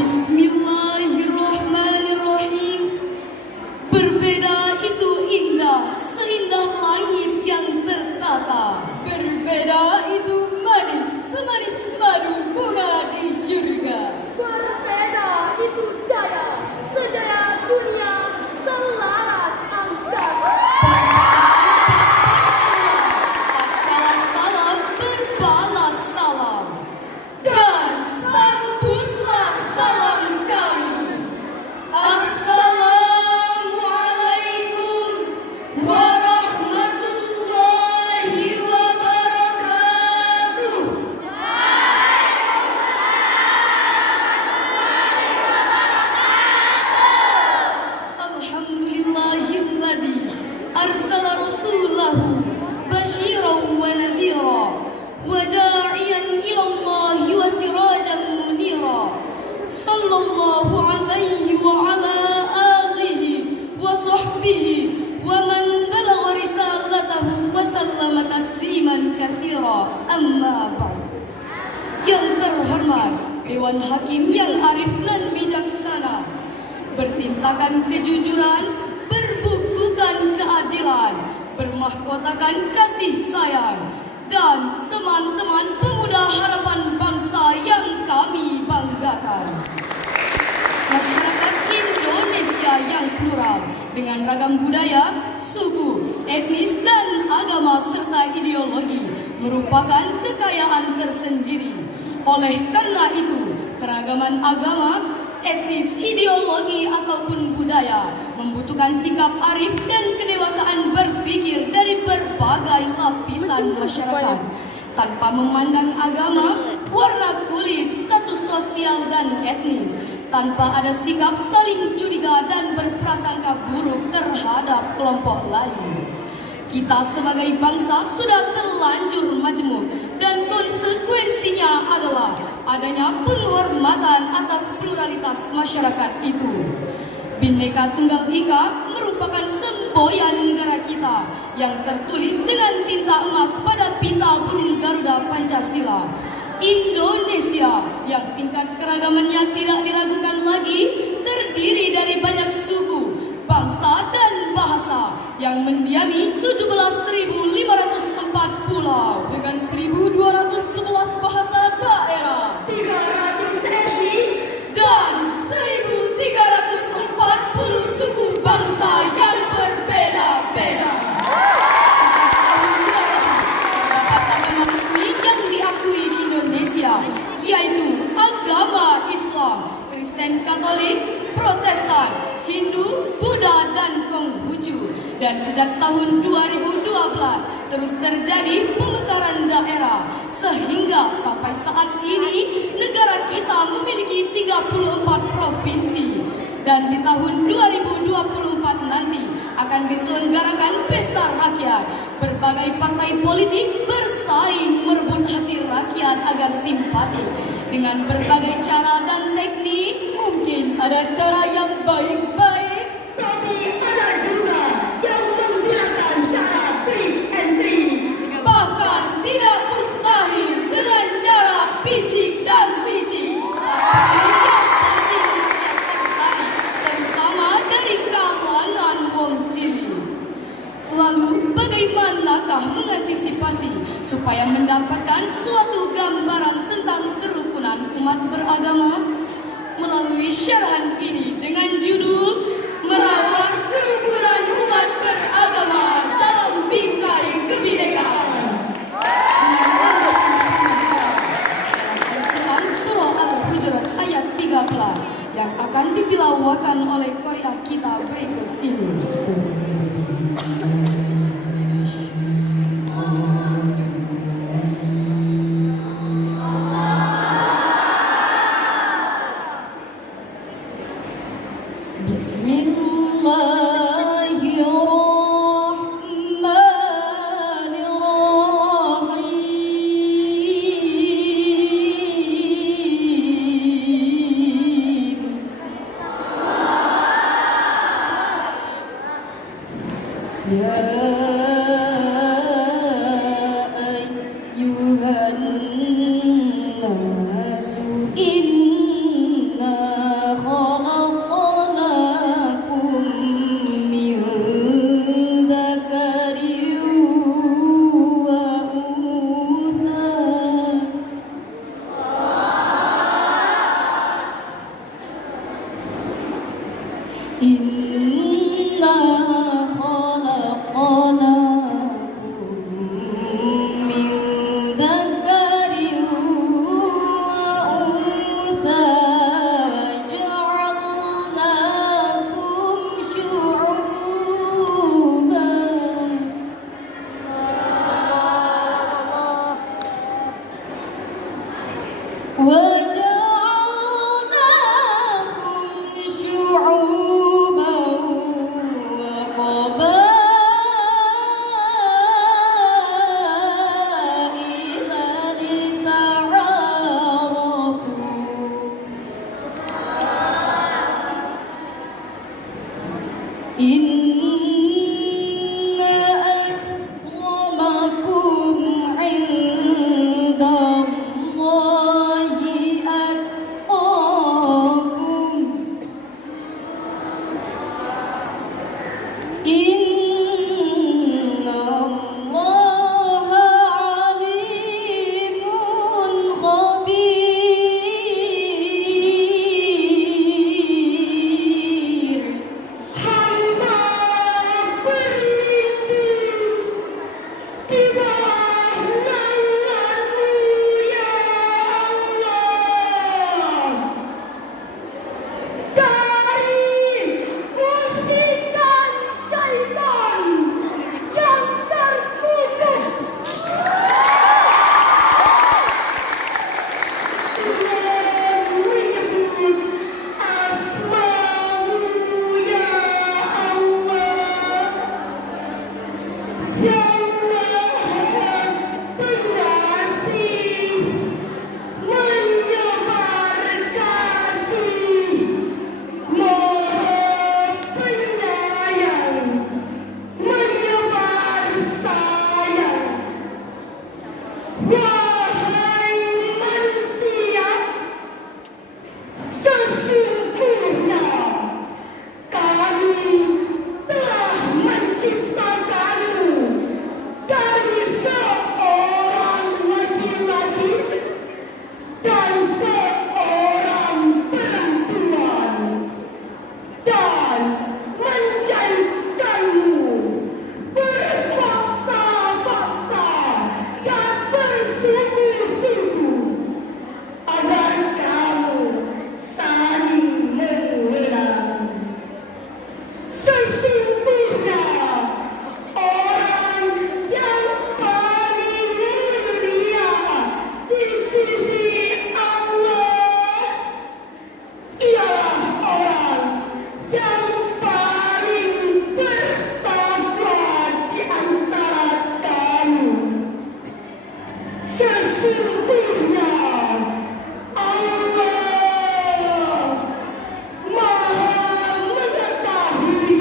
Bismillahirrahmanirrahim. Berbeda itu indah, seindah langit yang tertata. Berbeda itu manis, semanis madu bunga di surga. Berbeda itu jaya, sejaya dunia selaras angkasa. Tatkala salam berbalas salam, dan sambutlah salam kami. Assalamualaikum warahmatullahi wabarakatuh. Alhamdulillahilladzi arsala rasulahu basyiran wa nadhira wa da'iyan ila Allahi wa sirajan munira. Sallallahu alaihi wa ala alihi wa sahbihi wa man balagha risalatahu wa sallama tasliman katsira. Amma ba'd. Yang terhormat Dewan Hakim yang arif dan bijaksana, bertintakan kejujuran, berbukukan keadilan, bermahkotakan kasih sayang, dan teman-teman pemuda harapan bangsa yang kami banggakan. Masyarakat Indonesia yang plural dengan ragam budaya, suku, etnis, dan agama serta ideologi merupakan kekayaan tersendiri. Oleh karena itu, keragaman agama, etnis, ideologi, ataupun budaya membutuhkan sikap arif dan kedewasaan berpikir dari berbagai lapisan masyarakat tanpa memandang agama, warna kulit, status sosial, dan etnis, tanpa ada sikap saling curiga dan berprasangka buruk terhadap kelompok lain. Kita sebagai bangsa sudah terlanjur majmuk dan konsekuensinya adalah adanya penghormatan atas pluralitas masyarakat itu. Bhinneka Tunggal Ika merupakan semboyan negara kita yang tertulis dengan tinta emas pada pita burung Garuda Pancasila. Indonesia yang tingkat keragamannya tidak diragukan lagi, terdiri dari banyak suku, bangsa, dan bahasa yang mendiami 17.504 pulau dengan 1.211 bahasa daerah, 300 etnis dan 1.340 suku bangsa yang berbeda-beda. Sejak tahun 2000, terdapat agama resmi yang diakui di Indonesia, yaitu agama Islam, Kristen Katolik, Protestan, Hindu, Buddha, dan Konghucu. Dan sejak tahun 2012 terus terjadi pemekaran daerah, sehingga sampai saat ini negara kita memiliki 34 provinsi. Dan di tahun 2024 nanti akan diselenggarakan pesta rakyat. Berbagai partai politik bersaing merebut hati rakyat agar simpati dengan berbagai cara dan teknik. Mungkin ada cara yang baik-baik, tapi ada juga yang menggunakan cara trik and trik. bahkan tidak mustahil dengan cara picik dan licik. Tapi yang penting rakyat tertarik, terutama dari kalangan wong cilik. Lalu bagaimanakah mengantisipasi supaya mendapatkan suatu gambaran tentang kerukunan umat beragama? Melalui syarahan ini dengan judul Merawat Kerukunan Umat Beragama dalam Bingkai Kebinekaan. Dengan landasan Al-Quran Surah Al-Hujurat ayat 13 yang akan ditilawahkan oleh Korea kita berikut ini. Bismillahirrahmanirrahim. Inna khalaqnakum min dzakarin wa untha ja'alnakum syu'uban wa Inna akramakum indallahi atqakum. Inna Allaha alimun khabir. Hamba berlindung di bawah naungan-Mu ya Allah, dari musikan syaitan yang terkutuk. Dengan menyebut asma-Mu ya Allah, yang Maha Pengasih, menyebar kasih, Maha Penyayang, menyebar sayang. Wahai manusia, sesungguhnya kami telah menciptakanmu dari seorang laki-laki dan seorang perempuan, dan menjadikanmu berbangsa-bangsa dan bersuku-suku, agar kamu saling mengenal. Sesungguhnya orang yang paling mulia di sisi Allah ialah orang yang paling bertakwa di antara kamu. Sesungguhnya Allah Maha mengetahui,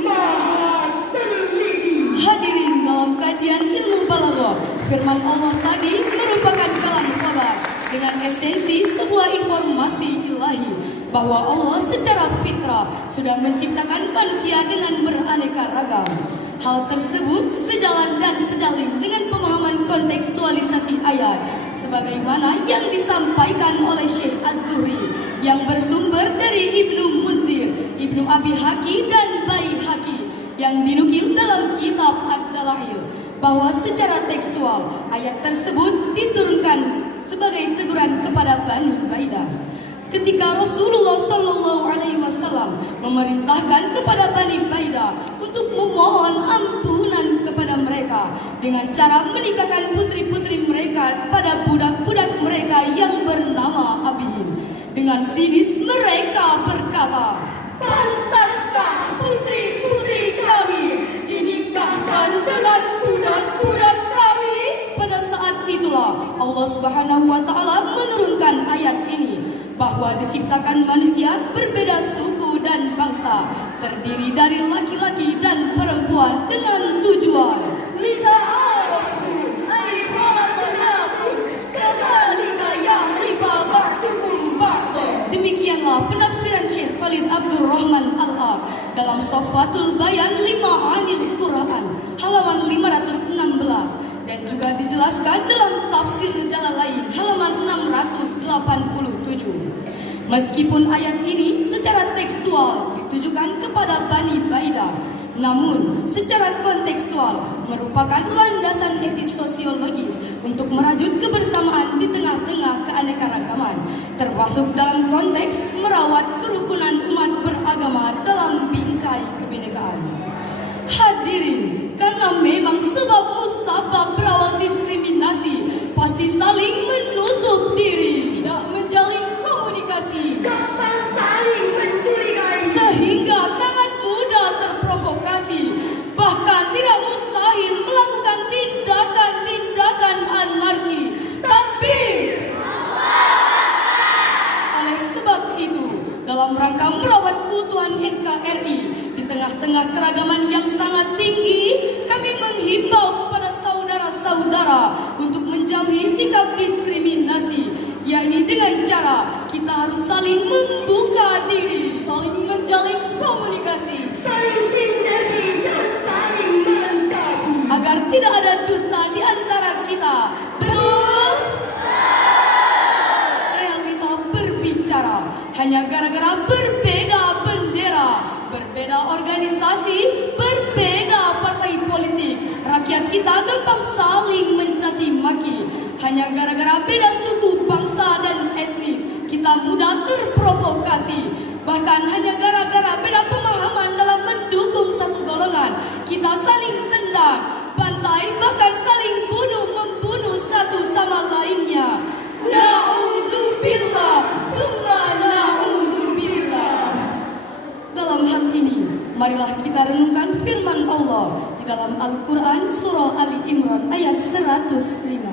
Maha teliti. Hadirin dalam kajian ilmu balaghah, firman Allah tadi merupakan kalam khabar dengan esensi sebuah informasi ilahi bahwa Allah secara fitrah sudah menciptakan manusia dengan beraneka ragam. Hal tersebut sejalan dan sejalin dengan pemahaman kontekstualisasi ayat sebagaimana yang disampaikan oleh Syekh Az-Zuhri yang bersumber dari Ibnu Munzir, Ibnu Abi Haki dan Baihaqi yang dinukil dalam kitab Ad-Dalail bahwa secara tekstual ayat tersebut diturunkan sebagai teguran kepada Bani Baidah. Ketika Rasulullah Shallallahu Alaihi Wasallam memerintahkan kepada Bani Baidah untuk memohon ampunan kepada mereka dengan cara menikahkan putri-putri mereka kepada budak-budak mereka yang bernama Abihin. Dengan sinis mereka berkata, "Pantaskah putri-putri kami dinikahkan dengan budak-budak kami?" Pada saat itulah Allah Subhanahu wa taala menurunkan ayat ini bahwa diciptakan manusia berbeda suku dan bangsa, terdiri dari laki-laki dan perempuan dengan tujuan lita'arafu ay khalaqnakum kadzalika ya'rifa ba'dukum ba'da. Demikianlah penafsiran Syekh Khalid Abdul Rahman Al-Ab dalam Shafwatul Bayan Lima'anil Quran halaman 516 dan juga dijelaskan dalam tafsir Jalalain halaman 687. Meskipun ayat ini secara tekstual ditujukan kepada Bani Baida. Namun, secara kontekstual merupakan landasan etis sosiologis untuk merajut kebersamaan di tengah-tengah keanekaragaman, termasuk dalam konteks merawat kerukunan umat beragama dalam bingkai kebinekaan. Hadirin, karena memang sebab musabab berawal diskriminasi, pasti saling menutup diri, tidak menjalin komunikasi, gampang saling mencurigai, sehingga sangat mudah terprovokasi, bahkan tidak mustahil melakukan tindakan-tindakan anarki. Tapi oleh sebab itu, dalam rangka merawat keutuhan NKRI di tengah-tengah keragaman yang sangat tinggi, kami menghimbau kepada saudara-saudara untuk menjauhi sikap diskriminasi, yakni dengan cara kita harus saling membuka diri, saling menjalin komunikasi, saling sinergi dan saling melengkapi, agar tidak ada dusta di antara kita. Betul? Realita berbicara, hanya gara-gara berbeda bendera, berbeda organisasi, berbeda partai politik, rakyat kita gampang saling mencaci maki. Hanya gara-gara beda suku, bangsa, dan etnis, kita mudah terprovokasi. Bahkan hanya gara-gara beda pemahaman dalam mendukung satu golongan, kita saling tendang, bantai, bahkan saling bunuh-membunuh satu sama lainnya. Na'udzubillah, tsumma na'udzubillah. Dalam hal ini, marilah kita renungkan firman Allah di dalam Al-Quran surah Ali Imran ayat 105.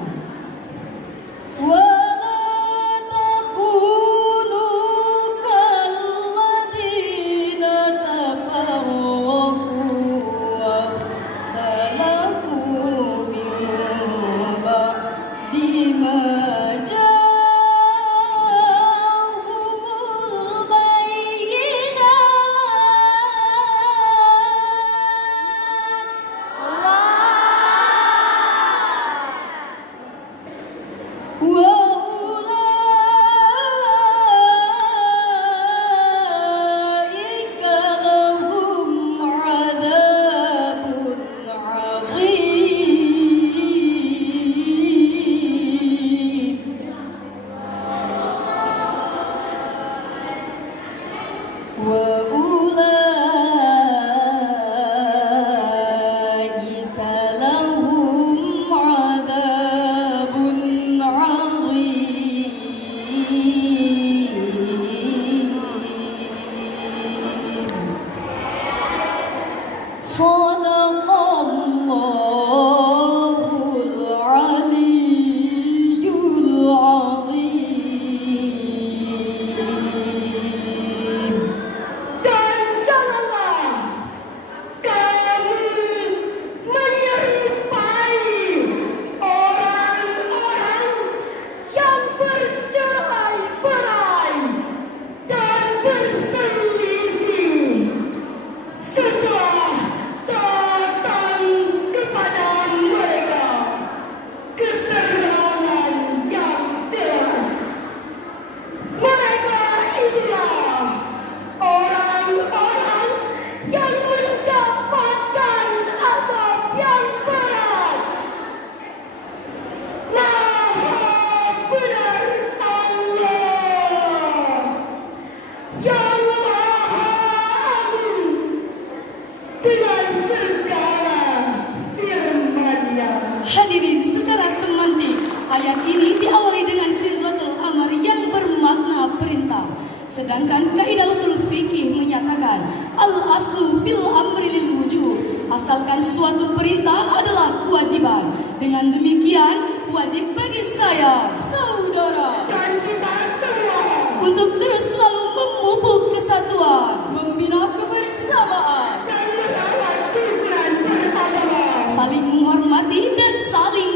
Hadirin, secara semantik, ayat ini diawali dengan sighatul amr yang bermakna perintah. Sedangkan kaidah usul fikih menyatakan al-aslu fil amri lil wujub. Asalkan suatu perintah adalah kewajiban. Dengan demikian, wajib bagi saya, saudara, dan kita semua untuk terus selalu memupuk kesatuan, membina kebersamaan, dan merawat kerukunan beragama, saling menghormati dan saling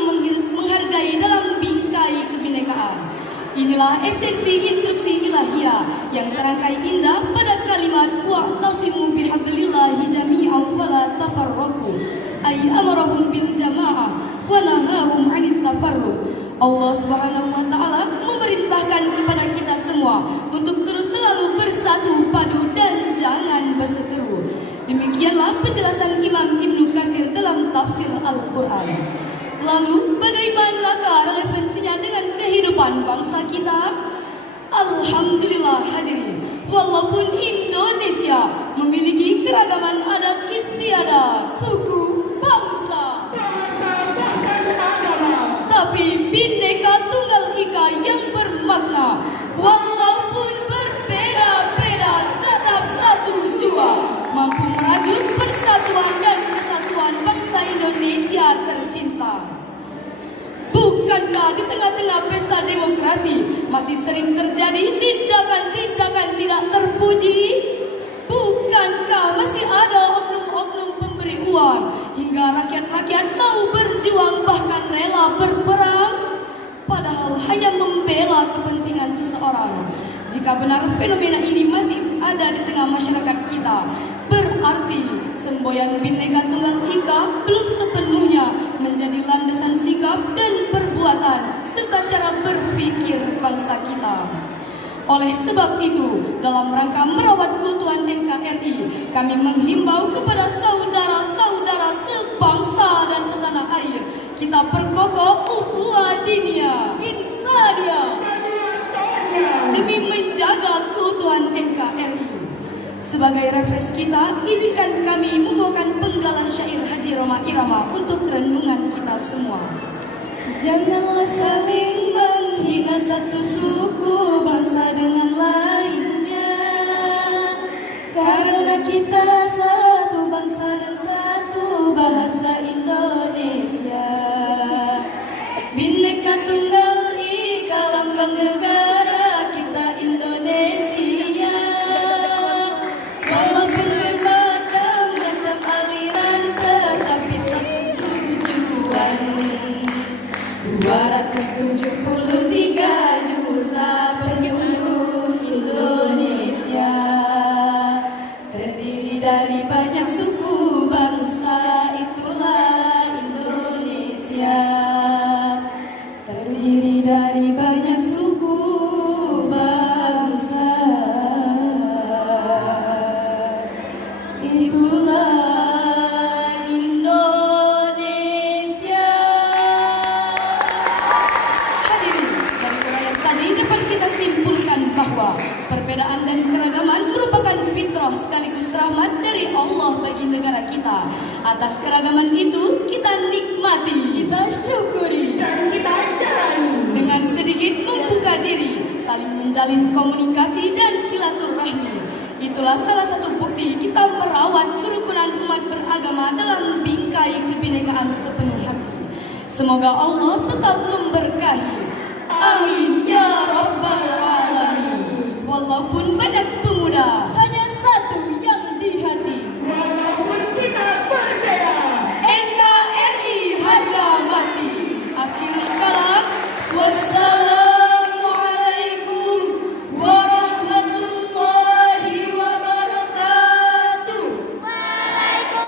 menghargai dalam bingkai kebinekaan. Inilah esensi instruksi ilahiyah yang terangkai indah pada kalimat wa'tasimu bihablillahi jami'an wa la tafarraqu, ay amarahum bil jamaah wa nahahum 'anit tafarruq. Allah Subhanahu wa taala memerintahkan kepada kita semua untuk terus selalu bersatu padu dan jangan Demikianlah penjelasan Imam Ibnu Katsir dalam tafsir Al-Quran. Lalu bagaimanakah relevansinya dengan kehidupan bangsa kita? Alhamdulillah hadirin, walaupun Indonesia memiliki keragaman adat istiadat, suku, bangsa, bahkan agama, tapi Bhinneka Tunggal Ika yang bermakna walaupun berbeda-beda tetap satu jua, mampu merajut persatuan dan kesatuan bangsa Indonesia tercinta. Bukankah di tengah-tengah pesta demokrasi masih sering terjadi tindakan-tindakan tidak terpuji? Bukankah masih ada oknum-oknum pemberi uang hingga rakyat-rakyat mau berjuang bahkan rela berperang? Padahal hanya membela kepentingan seseorang. Jika benar fenomena ini masih ada di tengah masyarakat kita, berarti semboyan Bhinneka Tunggal Ika belum sepenuhnya menjadi landasan sikap dan perbuatan serta cara berpikir bangsa kita. Oleh sebab itu, dalam rangka merawat keutuhan NKRI, kami menghimbau kepada saudara-saudara sebangsa dan setanah air, kita perkokoh ukhuwah diniyah, insaniyah, demi menjaga keutuhan NKRI. Sebagai refresh kita, izinkan kami membawakan penggalan syair Haji Roma Irama untuk renungan kita semua. Janganlah saling menghina satu suku bangsa dengan lainnya, karena kita satu bangsa dan satu bahasa Indonesia. Bhinneka Tunggal Ika lambang negara kita Indonesia. Walaupun bermacam-macam aliran, tetapi satu tujuan. 273 juta penduduk Indonesia, terdiri dari banyak suku bangsa, itulah Indonesia. Terdiri dari banyak suku bangsa, itulah Indonesia. Hadirin, dari uraian tadi dapat kita simpulkan bahwa perbedaan dan keragaman merupakan fitrah sekaligus rahmat dari Allah bagi negara kita. Atas keragaman itu kita nikmati, kita syukuri, dan kita jalani dengan sedikit membuka diri, saling menjalin komunikasi dan silaturahmi. Itulah salah satu bukti kita merawat kerukunan umat beragama dalam bingkai kebinekaan sepenuh hati. Semoga Allah tetap memberkahi. Amin ya rabbal alamin. Walaupun banyak pemuda